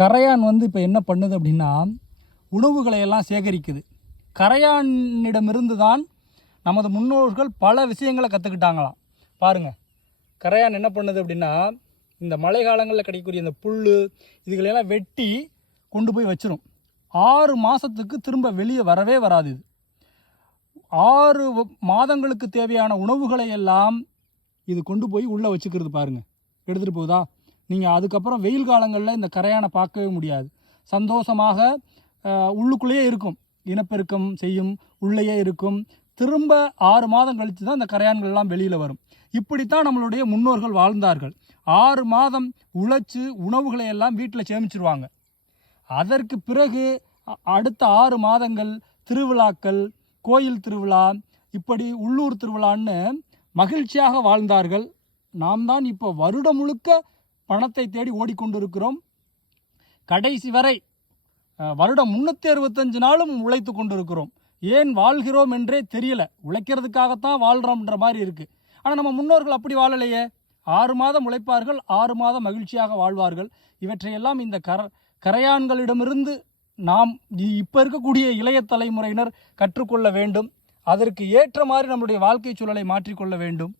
கரையான் இப்போ என்ன பண்ணுது அப்படின்னா, உணவுகளை எல்லாம் சேகரிக்குது. கரையானிடமிருந்து தான் நமது முன்னோர்கள் பல விஷயங்களை கற்றுக்கிட்டாங்களாம். பாருங்கள், கரையான் என்ன பண்ணுது அப்படின்னா, இந்த மழை காலங்களில் கிடைக்கக்கூடிய இந்த புல் இதுகளெல்லாம் வெட்டி கொண்டு போய் வச்சிரும். 6 மாதத்துக்கு திரும்ப வெளியே வரவே வராது. இது 6 மாதங்களுக்கு தேவையான உணவுகளை எல்லாம் இது கொண்டு போய் உள்ளே வச்சுக்கிறது. பாருங்கள், எடுத்துகிட்டு போகுதா. நீங்கள் அதுக்கப்புறம் வெயில் காலங்களில் இந்த கரையானை பார்க்கவே முடியாது. சந்தோஷமாக உள்ளுக்குள்ளேயே இருக்கும், இனப்பெருக்கம் செய்யும், உள்ளேயே இருக்கும். திரும்ப 6 மாதம் கழித்து தான் இந்த கரையான்கள்லாம் வெளியில் வரும். இப்படித்தான் நம்மளுடைய முன்னோர்கள் வாழ்ந்தார்கள். 6 மாதம் உழைச்சி உணவுகளை எல்லாம் வீட்டில் சேமிச்சிருவாங்க. அதற்கு பிறகு அடுத்த 6 மாதங்கள் திருவிழாக்கள், கோயில் திருவிழா, இப்படி உள்ளூர் திருவிழான்னு மகிழ்ச்சியாக வாழ்ந்தார்கள். நாம் தான் இப்போ வருடம் முழுக்க பணத்தை தேடி ஓடிக்கொண்டிருக்கிறோம். கடைசி வரை வருடம் 365 நாளும் உழைத்து கொண்டிருக்கிறோம். ஏன் வாழ்கிறோம் என்றே தெரியல. உழைக்கிறதுக்காகத்தான் வாழ்கிறோம்ன்ற மாதிரி இருக்குது. ஆனால் நம்ம முன்னோர்கள் அப்படி வாழலையே. 6 மாதம் உழைப்பார்கள், 6 மாதம் மகிழ்ச்சியாக வாழ்வார்கள். இவற்றையெல்லாம் இந்த கரையான்களிடமிருந்து நாம் இப்போ இருக்கக்கூடிய இளைய தலைமுறையினர் கற்றுக்கொள்ள வேண்டும். அதற்கு ஏற்ற மாதிரி நம்முடைய வாழ்க்கை சூழலை மாற்றிக்கொள்ள வேண்டும்.